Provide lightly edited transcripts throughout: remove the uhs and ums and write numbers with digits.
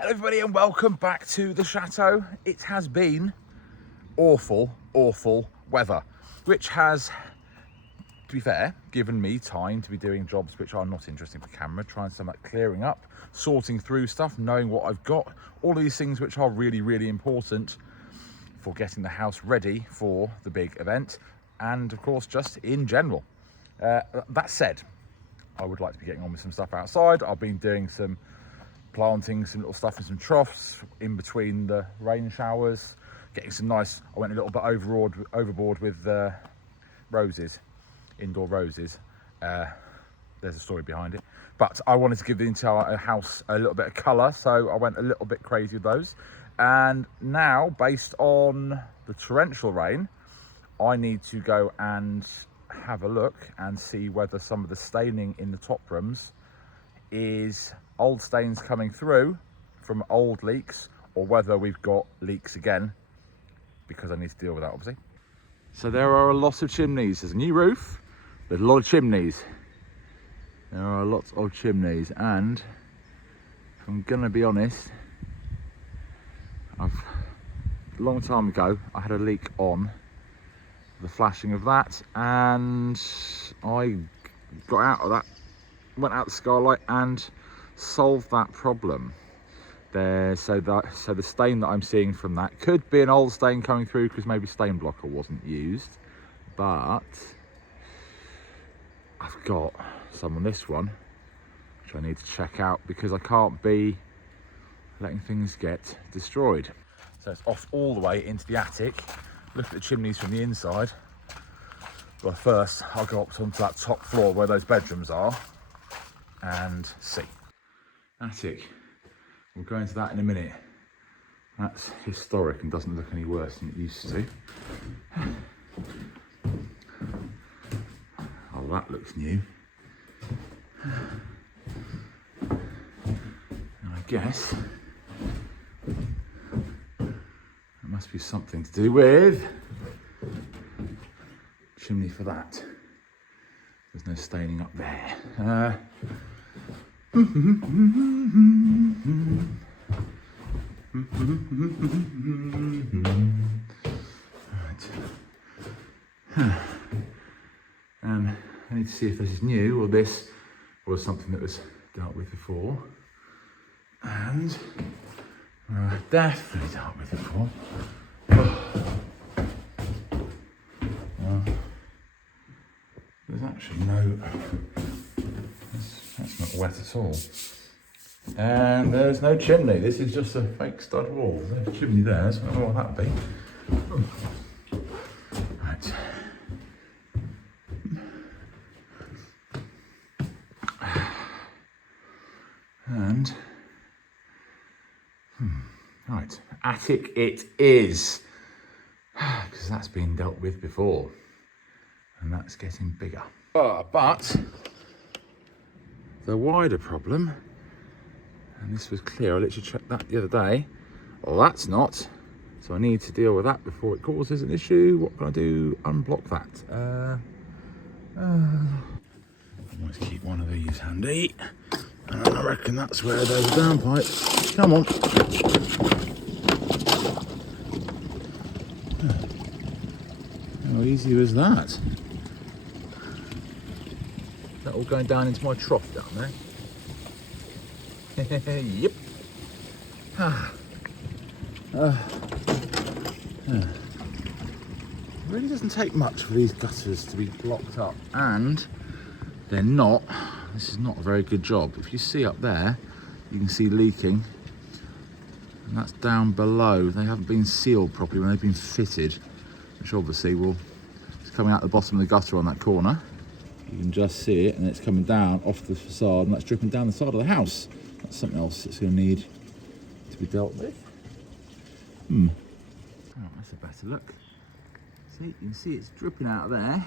Hello everybody and welcome back to the chateau. It has been awful weather, which has, to be fair, given me time to be doing jobs which are not interesting for camera, trying some clearing up, sorting through stuff, knowing what I've got, all of these things which are really important for getting the house ready for the big event, and of course just in general. That said, I would like to be getting on with some stuff outside. I've been doing some planting some little stuff in some troughs in between the rain showers, getting some nice, I went a little bit overboard with roses, indoor roses. There's a story behind it, but I wanted to give the entire house a little bit of colour, so I went a little bit crazy with those. And now, based on the torrential rain, I need to go and have a look and see whether some of the staining in the top rooms is old stains coming through from old leaks, or whether we've got leaks again, because I need to deal with that obviously. So there are a lot of chimneys. There's a new roof, there's a lot of chimneys. There are lots of chimneys, and if I'm gonna be honest, a long time ago I had a leak on the flashing of that, and I got out of that, went out the skylight and solved that problem there. So the stain that I'm seeing from that could be an old stain coming through because maybe stain blocker wasn't used, but I've got some on this one which I need to check out because I can't be letting things get destroyed. So it's off all the way into the attic. Look at the chimneys from the inside. Well, first I'll go up onto that top floor where those bedrooms are and see. Attic, we'll go into that in a minute. That's historic and doesn't look any worse than it used to. Oh, that looks new. And I guess it must be something to do with chimney for that. There's no staining up there. Right. And I need to see if this is new or this was something that was dealt with before. And definitely dealt with before. There's actually no, that's not wet at all. And there's no chimney. This is just a fake stud wall. There's a chimney there, so I don't know what that'd be. Right. And, right, attic it is. Because that's been dealt with before. And that's getting bigger. But the wider problem, and this was clear, I literally checked that the other day. Well, that's not. So I need to deal with that before it causes an issue. What can I do? Unblock that. I might keep one of these handy. And I reckon that's where there's a downpipe. Come on. How easy was that? That all going down into my trough down there. Yep. It really doesn't take much for these gutters to be blocked up, and they're not. This is not a very good job. If you see up there, you can see leaking, and that's down below. They haven't been sealed properly when they've been fitted, which obviously will, it's coming out the bottom of the gutter on that corner. You can just see it, and it's coming down off the facade, and that's dripping down the side of the house. That's something else that's going to need to be dealt with. Oh, that's a better look. See, you can see it's dripping out of there,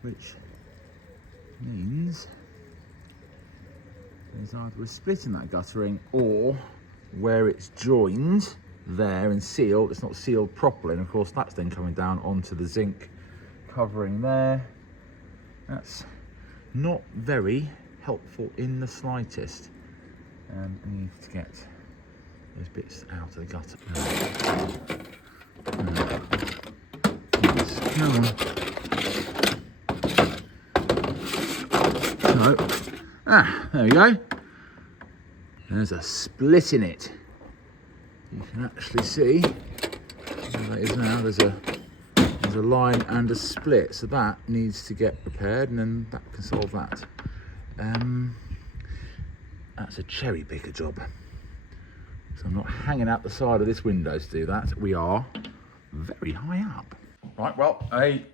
which means there's either a split in that guttering, or where it's joined there and sealed, it's not sealed properly, and of course that's then coming down onto the zinc covering there. That's not very helpful in the slightest. I need to get those bits out of the gutter. Yes, come on. No. There we go. There's a split in it. You can actually see where that is now. There's a line and a split, so that needs to get repaired, and then that can solve that. That's a cherry picker job. So I'm not hanging out the side of this window to do that. We are very high up. Right, well, a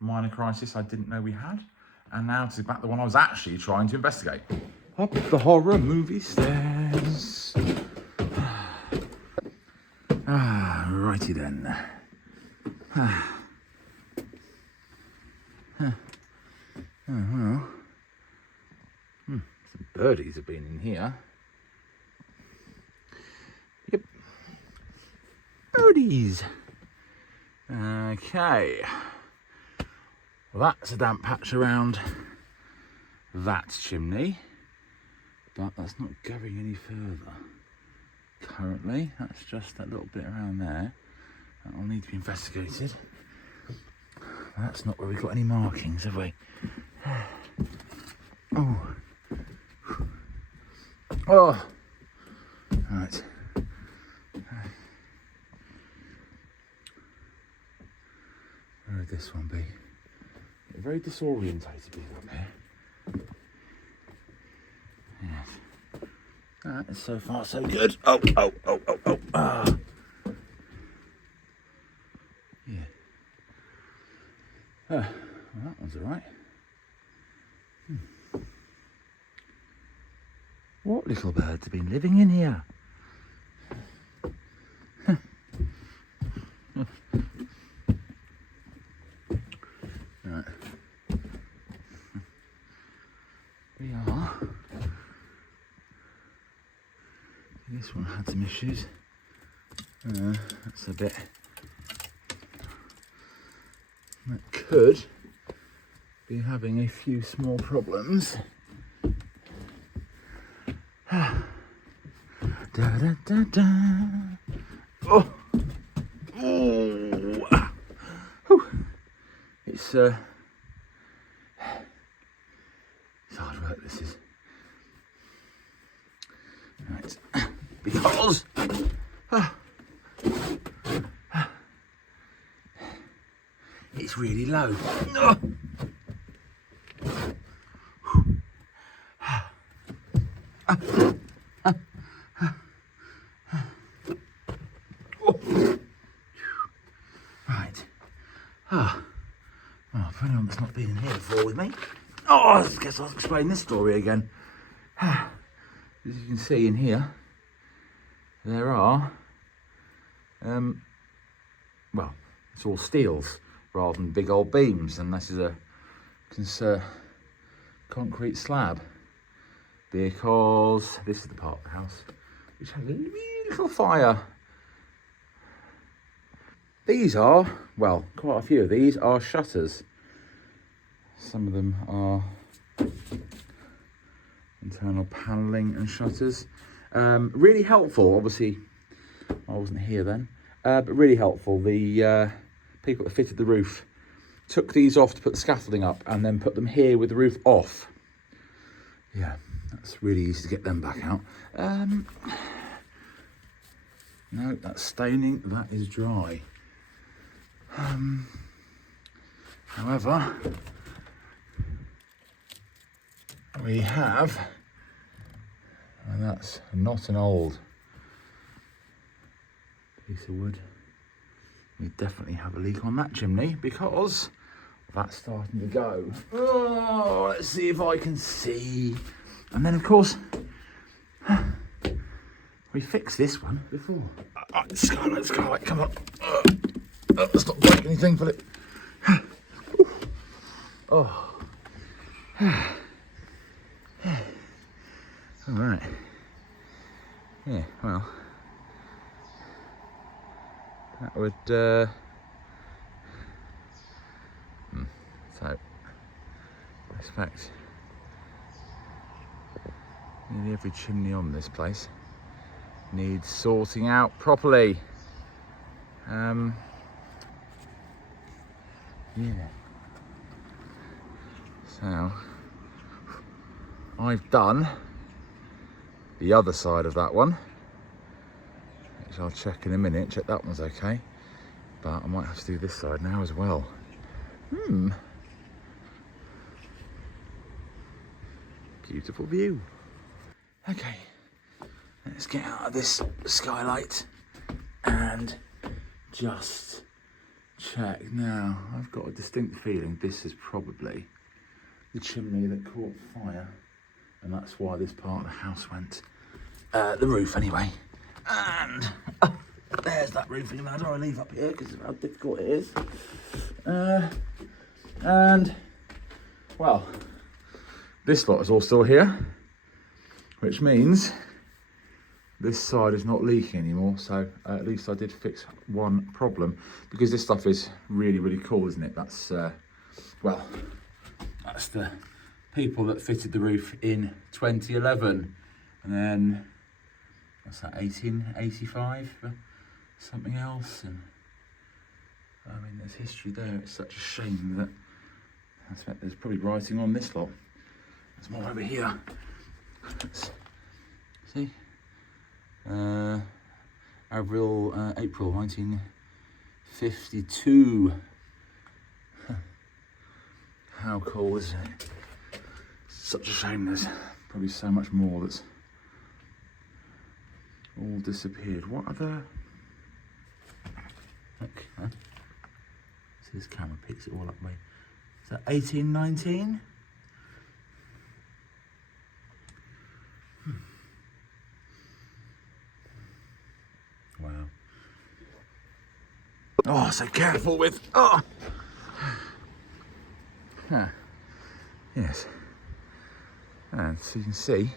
minor crisis I didn't know we had, and now to back the one I was actually trying to investigate. Up the horror movie stairs. Righty then. Well, some birdies have been in here. Yep, birdies. Okay, well, that's a damp patch around that chimney, but that's not going any further currently. That's just that little bit around there. That will need to be investigated. That's not where we've got any markings, have we? Oh, right. Where would this one be? Very disorientated being up here. Yes. That is so far so good. Oh. Yeah. Well, that one's alright. What little birds have been living in here? Right. We are. This one had some issues. That's a bit. That could be having a few small problems. Oh. It's hard work, this is. Right, because it's really low. Right. Well, for anyone that's not been in here before with me, I guess I'll explain this story again. As you can see in here, there are, well, it's all steels rather than big old beams, and this is a concrete slab, because this is the part of the house which has a wee little fire. These are, well, quite a few of these are shutters. Some of them are internal panelling and shutters. Really helpful, obviously, I wasn't here then, but really helpful. The people that fitted the roof took these off to put the scaffolding up and then put them here with the roof off. Yeah, that's really easy to get them back out. No, that's staining, that is dry. However, we have, and that's not an old piece of wood. We definitely have a leak on that chimney because that's starting to go. Oh, let's see if I can see. And then, of course, we fixed this one before. Scarlet, come on. Let's not break anything for it. Oh. All right. Yeah, well, that would, so, I expect Nearly every chimney on this place needs sorting out properly. Yeah. So I've done the other side of that one, which I'll check in a minute, check that one's okay. But I might have to do this side now as well. Beautiful view. Okay, let's get out of this skylight and just check. Now, I've got a distinct feeling this is probably the chimney that caught fire, and that's why this part of the house went, the roof anyway. And there's that roofing ladder I leave up here because of how difficult it is. And, well, this lot is all still here, which means this side is not leaking anymore. So at least I did fix one problem, because this stuff is really, really cool, isn't it? That's, well, that's the people that fitted the roof in 2011. And then, what's that, 1885 for something else? And I mean, there's history there. It's such a shame that there's probably writing on this lot. There's more over here. Let's see, April 1952. How cool is it? Such a shame there's probably so much more that's all disappeared. What other? Look, huh? See, this camera picks it all up. Mate. Is that 1819? Wow. Oh, so careful with. Oh. Huh. Yes. And so you can see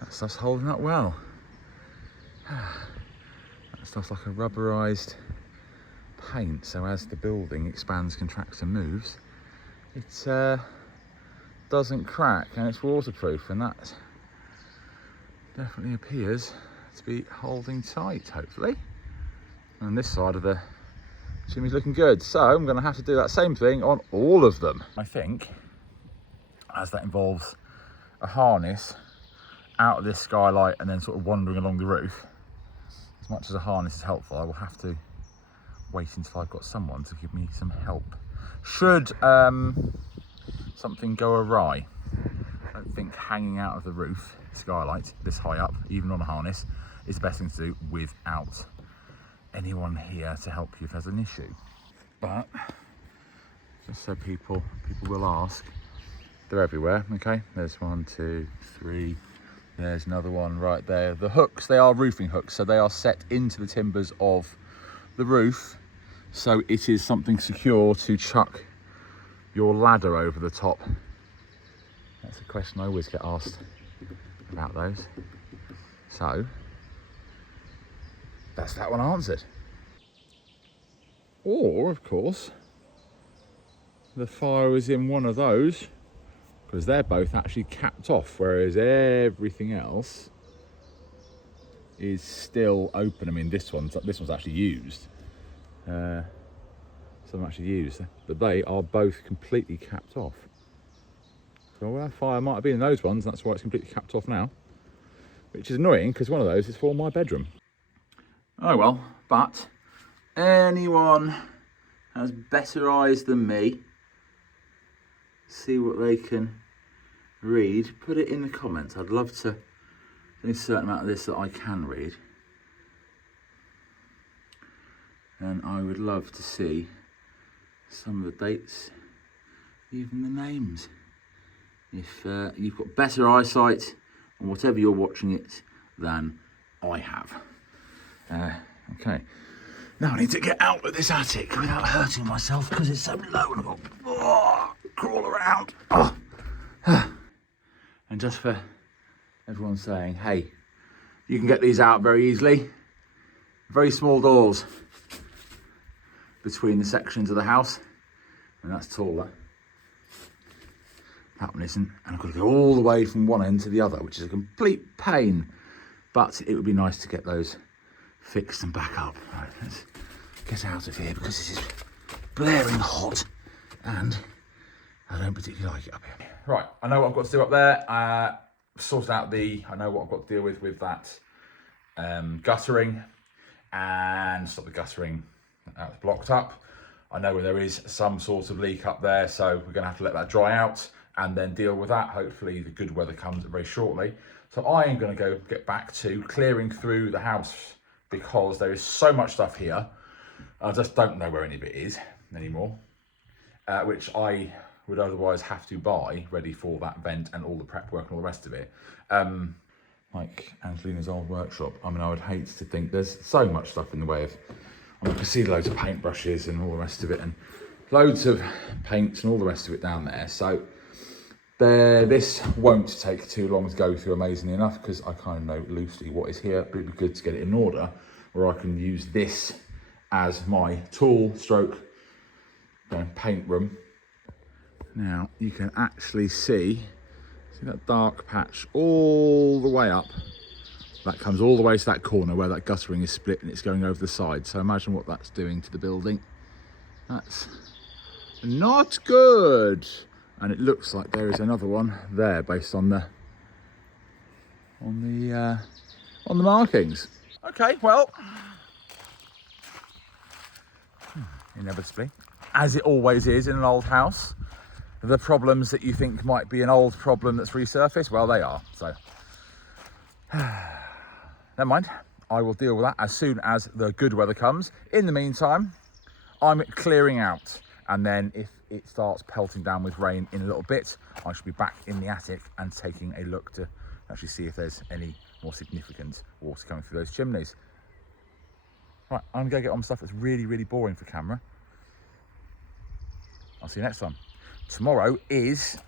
that stuff's holding up well. That stuff's like a rubberized paint, so as the building expands, contracts and moves, it doesn't crack, and it's waterproof, and that definitely appears to be holding tight, hopefully. And this side of the chimney's looking good, so I'm going to have to do that same thing on all of them, I think, as that involves a harness out of this skylight and then sort of wandering along the roof. As much as a harness is helpful, I will have to wait until I've got someone to give me some help. Should something go awry, I don't think hanging out of the roof skylight this high up, even on a harness, is the best thing to do without anyone here to help you if there's an issue. But just so people will ask, they're everywhere. Okay, there's 1, 2, 3. There's another one right there. The hooks, they are roofing hooks, so they are set into the timbers of the roof, so it is something secure to chuck your ladder over the top. That's a question I always get asked about those. So that's that one answered. Or, of course, the fire was in one of those, because they're both actually capped off, whereas everything else is still open. I mean, this one's actually used. Some actually used, but they are both completely capped off. So that fire might have been in those ones, and that's why it's completely capped off now, which is annoying because one of those is for my bedroom. Oh well, but anyone has better eyes than me, see what they can read, put it in the comments. I'd love to. There's a certain amount of this that I can read, and I would love to see some of the dates, even the names. If you've got better eyesight on whatever you're watching it than I have. Okay, now I need to get out of this attic without hurting myself because it's so low, and I've got to crawl around. And just for everyone saying, hey, you can get these out very easily. Very small doors between the sections of the house, and that's taller. happening, and I've got to go all the way from one end to the other, which is a complete pain. But it would be nice to get those fixed and back up. Right, let's get out of here because this is blaring hot and I don't particularly like it up here. Right, I know what I've got to do up there. Sorted out I know what I've got to deal with that guttering, and stop the guttering that's blocked up. I know where there is some sort of leak up there, so we're going to have to let that dry out and then deal with that. Hopefully the good weather comes very shortly. So I am going to get back to clearing through the house because there is so much stuff here. I just don't know where any of it is anymore, which I would otherwise have to buy ready for that vent and all the prep work and all the rest of it. Like Angelina's old workshop. I mean, I would hate to think there's so much stuff in the way of, I can see loads of paintbrushes and all the rest of it, and loads of paints and all the rest of it down there. So this won't take too long to go through, amazingly enough, because I kind of know loosely what is here, but it'd be good to get it in order where I can use this as my tool stroke paint room. Now you can actually see that dark patch all the way up. That comes all the way to that corner where that guttering is split and it's going over the side. So imagine what that's doing to the building. That's not good. And it looks like there is another one there based on the markings. Okay, well, inevitably, as it always is in an old house, the problems that you think might be an old problem that's resurfaced, well, they are. So never mind, I will deal with that as soon as the good weather comes. In the meantime, I'm clearing out, and then if it starts pelting down with rain in a little bit, I should be back in the attic and taking a look to actually see if there's any more significant water coming through those chimneys. Right, I'm gonna go get on stuff that's really, really boring for camera. I'll see you next time. Tomorrow is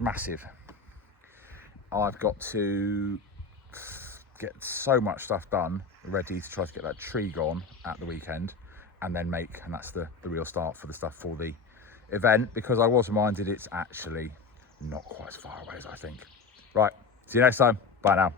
massive. I've got to get so much stuff done, ready to try to get that tree gone at the weekend, and then and that's the real start for the stuff for the event, because I was reminded it's actually not quite as far away as I think. Right, see you next time. Bye now.